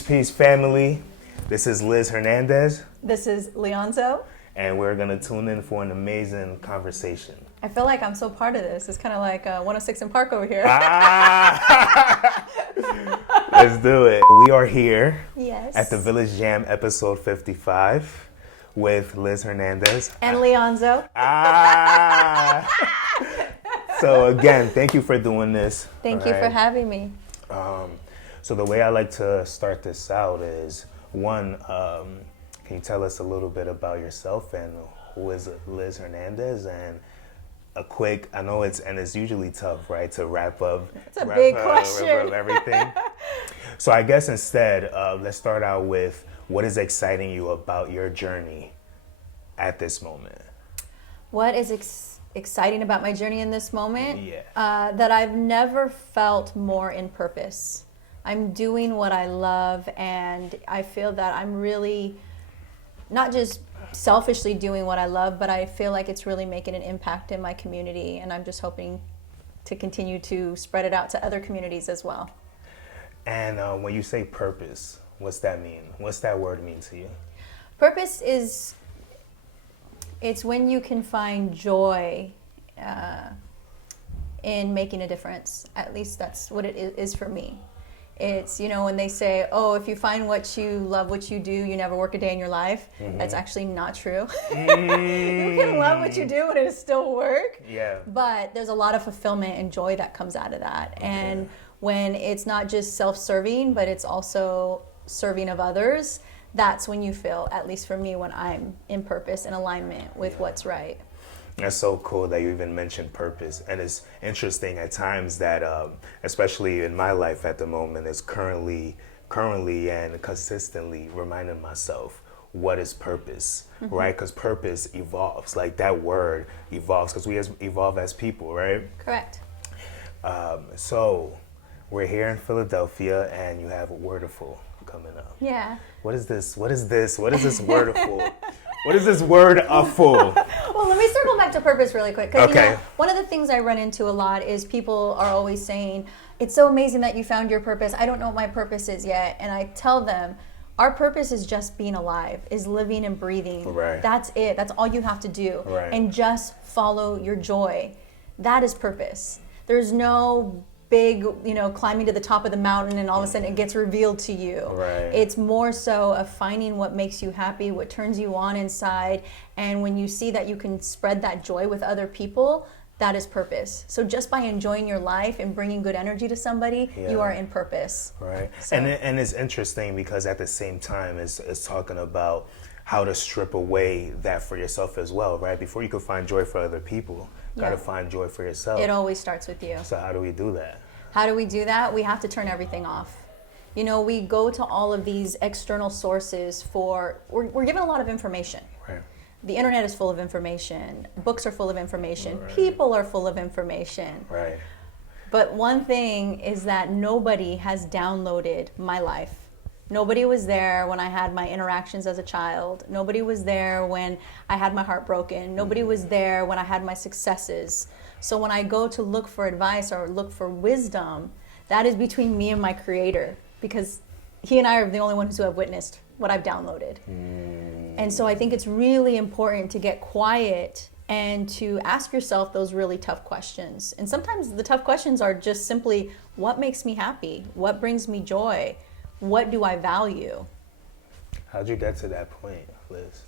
Peace, family. This is Liz Hernandez, This is Leonzo. and we're going to tune in for an amazing conversation. I feel like I'm so part of this. It's kind of like 106 in Park over here. Let's do it. We are here Yes. at the Village Jam episode 55 with Liz Hernandez. And Leonzo. So again, thank you for doing this. Thank you for having me. So the way I like to start this out is, one, can you tell us a little bit about yourself and who is Liz Hernandez? And a quick, I know it's usually tough, right, to wrap up. It's a big question. Wrap up everything. So I guess instead, let's start out with what is exciting you about your journey at this moment? What is exciting about my journey in this moment? Yeah. That I've never felt more in purpose. I'm doing what I love, and I feel that I'm really not just selfishly doing what I love, but I feel like it's really making an impact in my community, and I'm just hoping to continue to spread it out to other communities as well. And when you say purpose, what's that mean? What's that word mean to you? Purpose it's when you can find joy in making a difference. At least that's what it is for me. It's, when they say, oh, if you find what you love, what you do, you never work a day in your life. Mm-hmm. That's actually not true. You can love what you do and it still work. Yeah. But there's a lot of fulfillment and joy that comes out of that. Okay. And when it's not just self-serving, but it's also serving of others, that's when you feel, at least for me, when I'm in purpose and alignment with what's right. That's so cool that you even mentioned purpose. And it's interesting at times that, especially in my life at the moment, is currently and consistently reminding myself what is purpose, mm-hmm. right? Because purpose evolves. Like that word evolves because we evolve as people, right? Correct. So we're here in Philadelphia and you have Wordiful coming up. Yeah. What is this? What is this Wordiful? What is this word full? Well, let me circle back to purpose really quick. Because okay. One of the things I run into a lot is people are always saying, it's so amazing that you found your purpose. I don't know what my purpose is yet. And I tell them, our purpose is just being alive, is living and breathing. Right. That's it. That's all you have to do. Right. And just follow your joy. That is purpose. There's no big, climbing to the top of the mountain and all of a sudden it gets revealed to you. Right. It's more so of finding what makes you happy, what turns you on inside, and when you see that you can spread that joy with other people, that is purpose. So just by enjoying your life and bringing good energy to somebody, you are in purpose. Right. So. And it's interesting because at the same time it's talking about how to strip away that for yourself as well, right? Before you can find joy for other people, got to find joy for yourself. It always starts with you. So how do we do that? How do we do that? We have to turn everything off. We go to all of these external sources we're given a lot of information. Right. The internet is full of information. Books are full of information. Right. People are full of information. Right. But one thing is that nobody has downloaded my life. Nobody was there when I had my interactions as a child. Nobody was there when I had my heart broken. Nobody was there when I had my successes. So when I go to look for advice or look for wisdom, that is between me and my Creator, because He and I are the only ones who have witnessed what I've downloaded. And so I think it's really important to get quiet and to ask yourself those really tough questions. And sometimes the tough questions are just simply, what makes me happy? What brings me joy? What do I value? How'd you get to that point, Liz?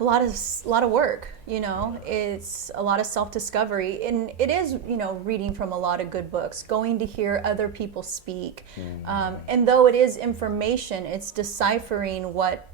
A lot of work, it's a lot of self-discovery, and it is, reading from a lot of good books, going to hear other people speak. And though it is information, it's deciphering what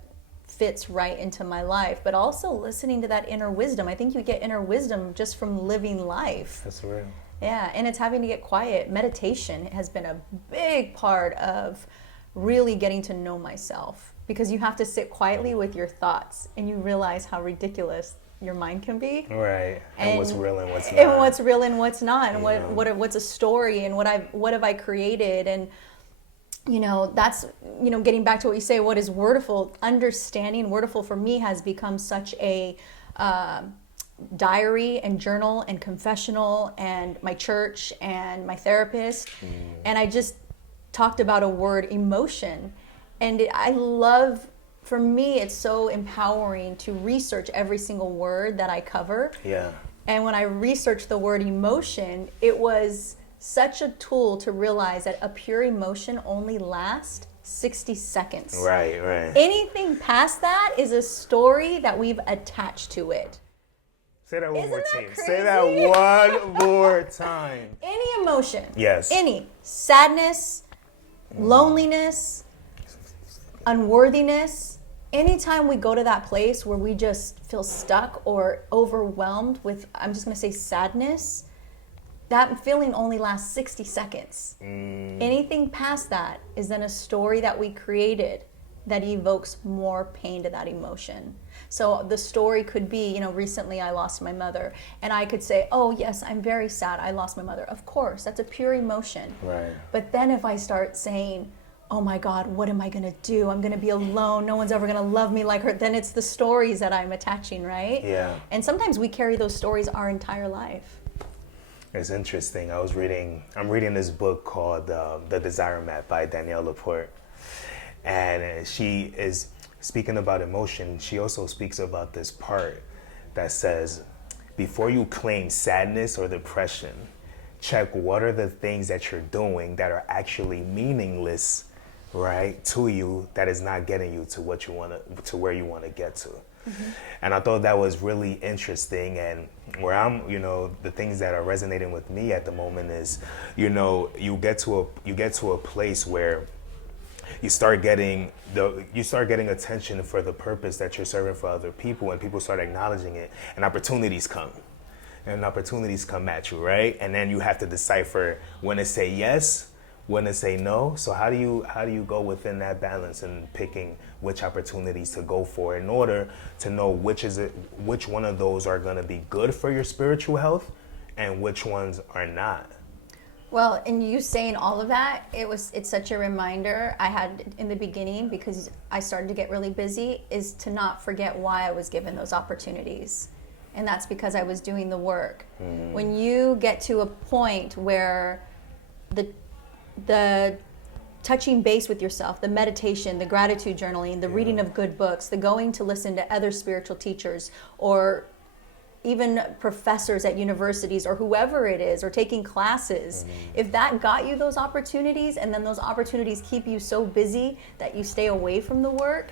fits right into my life, but also listening to that inner wisdom. I think you get inner wisdom just from living life. That's real. Yeah, and it's having to get quiet. Meditation has been a big part of really getting to know myself, because you have to sit quietly with your thoughts and you realize how ridiculous your mind can be. Right. And what's real and what's not. And what's real and what's not. And what's a story and what have I created. And that's getting back to what you say, what is Wordiful? Understanding Wordiful for me has become such a diary and journal and confessional and my church and my therapist. And I just talked about a word, emotion. And I love, for me, it's so empowering to research every single word that I cover. Yeah. And when I researched the word emotion, it was such a tool to realize that a pure emotion only lasts 60 seconds. Right. Anything past that is a story that we've attached to it. Say that one Isn't more that time. crazy? Say that one more time. Any emotion. Yes. Any. Sadness, loneliness, unworthiness. Anytime we go to that place where we just feel stuck or overwhelmed with, I'm just going to say sadness, that feeling only lasts 60 seconds. Anything past that is then a story that we created that evokes more pain to that emotion. So the story could be, recently I lost my mother, and I could say, oh yes, I'm very sad, I lost my mother. Of course, that's a pure emotion. Right. But then if I start saying, oh my God, what am I gonna do? I'm gonna be alone, no one's ever gonna love me like her, then it's the stories that I'm attaching, right? Yeah. And sometimes we carry those stories our entire life. It's interesting. I'm reading this book called The Desire Map by Danielle Laporte. And she is speaking about emotion. She also speaks about this part that says, before you claim sadness or depression, check what are the things that you're doing that are actually meaningless, right, to you, that is not getting you to what you want to where you want to get to. Mm-hmm. And I thought that was really interesting. And where I'm, the things that are resonating with me at the moment is, you get to a place where you start getting attention for the purpose that you're serving for other people, and people start acknowledging it, and opportunities come at you, right? And then you have to decipher when to say yes, when to say no. So how do you go within that balance and picking which opportunities to go for in order to know which one of those are going to be good for your spiritual health and which ones are not? Well, and you saying all of that, it's such a reminder I had in the beginning, because I started to get really busy, is to not forget why I was given those opportunities. And that's because I was doing the work. When you get to a point where the touching base with yourself, the meditation, the gratitude journaling, the reading of good books, the going to listen to other spiritual teachers, or even professors at universities, or whoever it is, or taking classes, if that got you those opportunities, and then those opportunities keep you so busy that you stay away from the work,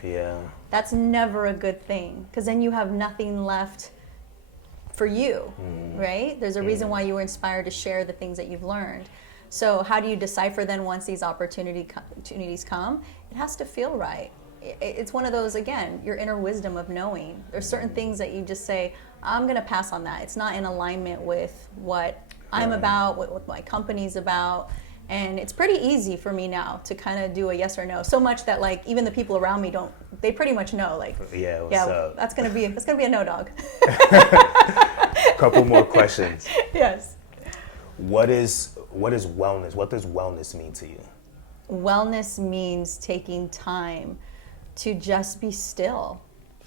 that's never a good thing, because then you have nothing left for you, right? There's a reason why you were inspired to share the things that you've learned. So how do you decipher then once these opportunities come? It has to feel right. It's one of those, again, your inner wisdom of knowing. There's certain things that you just say, I'm going to pass on that. It's not in alignment with what I'm about, what my company's about. And it's pretty easy for me now to kind of do a yes or no. So much that, like, even the people around me they pretty much know, like, what's up? that's going to be a no, dog. Couple more questions. Yes. What is wellness? What does wellness mean to you? Wellness means taking time to just be still.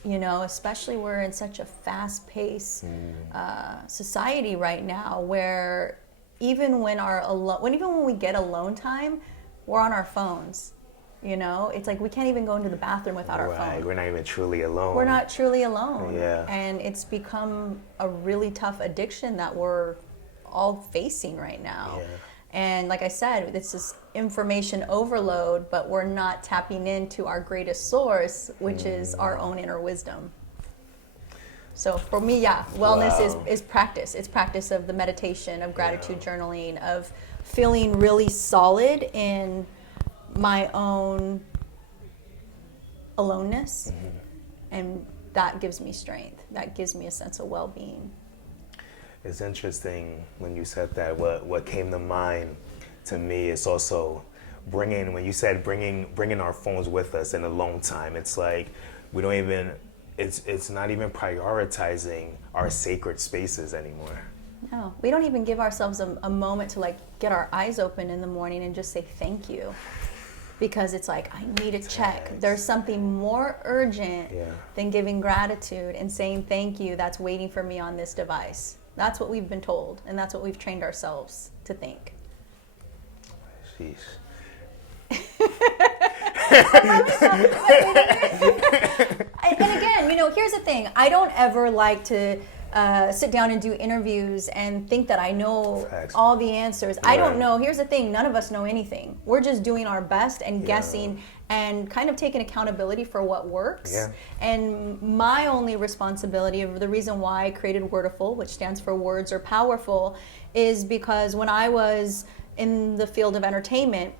Especially we're in such a fast-paced society right now, where even when we get alone time, we're on our phones. It's like we can't even go into the bathroom without our phone. We're not even truly alone. We're not truly alone. Yeah. And it's become a really tough addiction that we're all facing right now. Yeah. And like I said, it's this information overload, but we're not tapping into our greatest source, which is our own inner wisdom. So for me, wellness is practice. It's practice of the meditation, of gratitude journaling, of feeling really solid in my own aloneness. And that gives me strength. That gives me a sense of well-being. It's interesting when you said that. What came to mind to me is also when you said bringing our phones with us in alone time. It's like we don't even. It's not even prioritizing our sacred spaces anymore. No, we don't even give ourselves a moment to, like, get our eyes open in the morning and just say thank you. Because it's like, I need to check. There's something more urgent than giving gratitude and saying thank you that's waiting for me on this device. That's what we've been told, and that's what we've trained ourselves to think. Sheesh. And again, here's the thing. I don't ever like to sit down and do interviews and think that I know all the answers. I don't know. Here's the thing. None of us know anything. We're just doing our best and guessing and kind of taking accountability for what works. Yeah. And my only responsibility, of the reason why I created Wordiful, which stands for Words Are Powerful, is because when I was in the field of entertainment,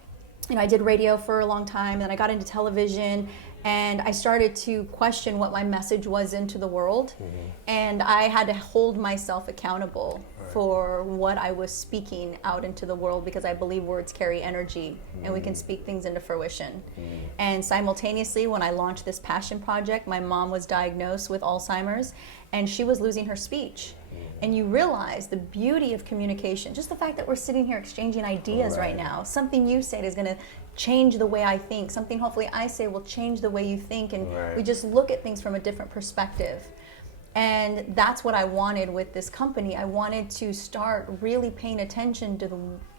I did radio for a long time, and I got into television, and I started to question what my message was into the world. And I had to hold myself accountable for what I was speaking out into the world, because I believe words carry energy and we can speak things into fruition. And simultaneously, when I launched this passion project, my mom was diagnosed with Alzheimer's and she was losing her speech. And you realize the beauty of communication, just the fact that we're sitting here exchanging ideas right now. Something you said is going to change the way I think. Something hopefully I say will change the way you think. And we just look at things from a different perspective. And that's what I wanted with this company. I wanted to start really paying attention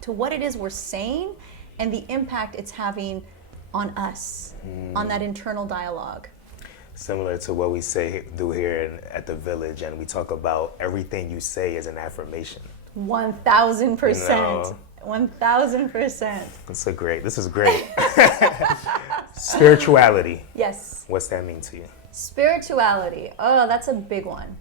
to what it is we're saying and the impact it's having on us, on that internal dialogue. Similar to what we do here at the Village, and we talk about everything you say is an affirmation. 1,000%. 1,000%. This is great. Spirituality. Yes. What's that mean to you? Spirituality. Oh, that's a big one.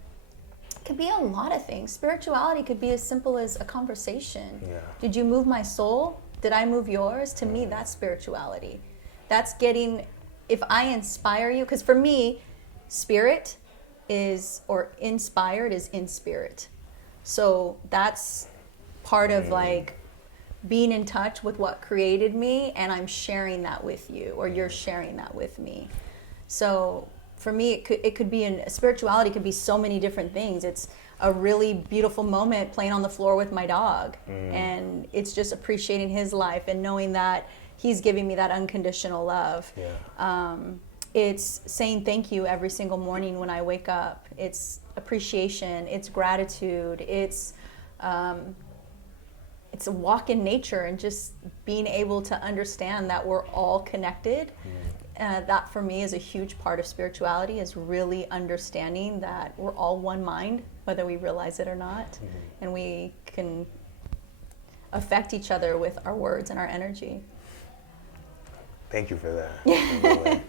It could be a lot of things. Spirituality could be as simple as a conversation. Yeah. Did you move my soul? Did I move yours? To me, that's spirituality. That's getting, if I inspire you, because for me, spirit is, or inspired is in spirit. So that's part of like being in touch with what created me, and I'm sharing that with you, or you're sharing that with me. So for me, it could be spirituality could be so many different things. It's a really beautiful moment playing on the floor with my dog, and it's just appreciating his life and knowing that he's giving me that unconditional love. Yeah. It's saying thank you every single morning when I wake up. It's appreciation. It's gratitude. It's a walk in nature and just being able to understand that we're all connected. That for me is a huge part of spirituality, is really understanding that we're all one mind, whether we realize it or not, and we can affect each other with our words and our energy. Thank you for that.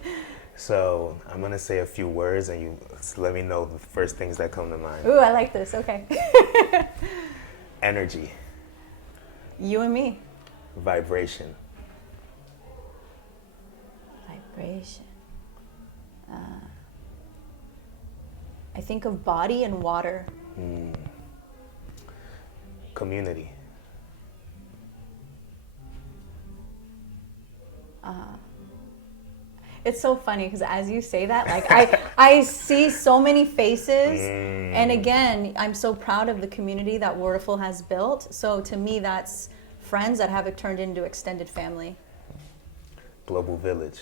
So I'm going to say a few words and you let me know the first things that come to mind. Ooh, I like this. Okay. Energy. You and me. Vibration. Vibration. I think of body and water. Community. It's so funny because as you say that, like I see so many faces, and again, I'm so proud of the community that Wordiful has built. So to me, that's friends that have it turned into extended family. Global Village.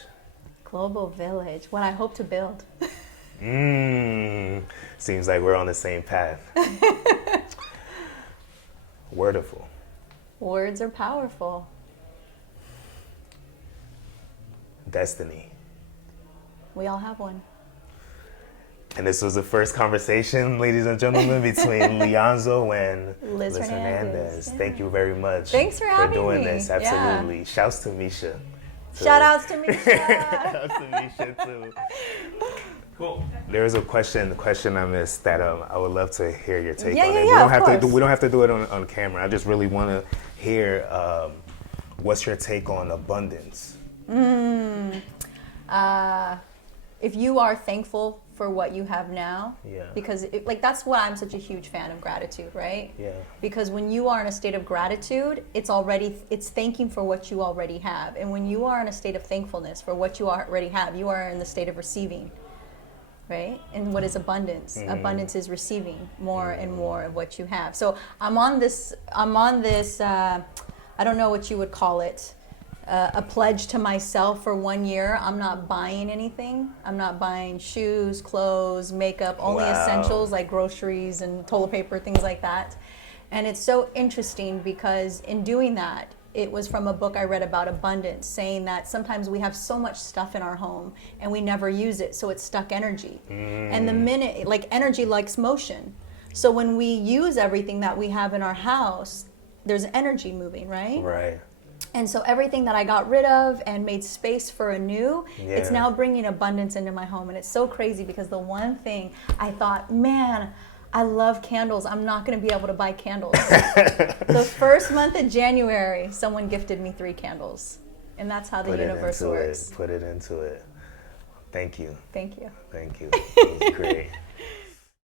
Global Village, what I hope to build. Seems like we're on the same path. Wordiful. Words are powerful. Destiny. We all have one. And this was the first conversation, ladies and gentlemen, between Leonzo and Liz Hernandez. Yeah. Thank you very much. Thanks for having doing me. this. Absolutely. Yeah. Shouts to Misha. Shout outs to Misha. Shouts to Misha too. Cool. There was a question I missed that I would love to hear your take on it. We don't have to do it on camera. I just really want to hear what's your take on abundance. If you are thankful for what you have now, because that's why I'm such a huge fan of gratitude, right? Yeah. Because when you are in a state of gratitude, it's thanking for what you already have. And when you are in a state of thankfulness for what you already have, you are in the state of receiving, right? And what is abundance? Abundance is receiving more and more of what you have. So I'm on this I don't know what you would call it, a pledge to myself for 1 year. I'm not buying anything. I'm not buying shoes, clothes, makeup, only essentials like groceries and toilet paper, things like that. And it's so interesting because in doing that, it was from a book I read about abundance, saying that sometimes we have so much stuff in our home and we never use it, so it's stuck energy. And the minute, like energy likes motion. So when we use everything that we have in our house, there's energy moving, right? Right. And so everything that I got rid of and made space for a new, it's now bringing abundance into my home. And it's so crazy because the one thing I thought, man, I love candles. I'm not going to be able to buy candles. The first month of January, someone gifted me 3 candles. And that's how the universe works. Put it into it. Thank you. Thank you. Thank you. It was great.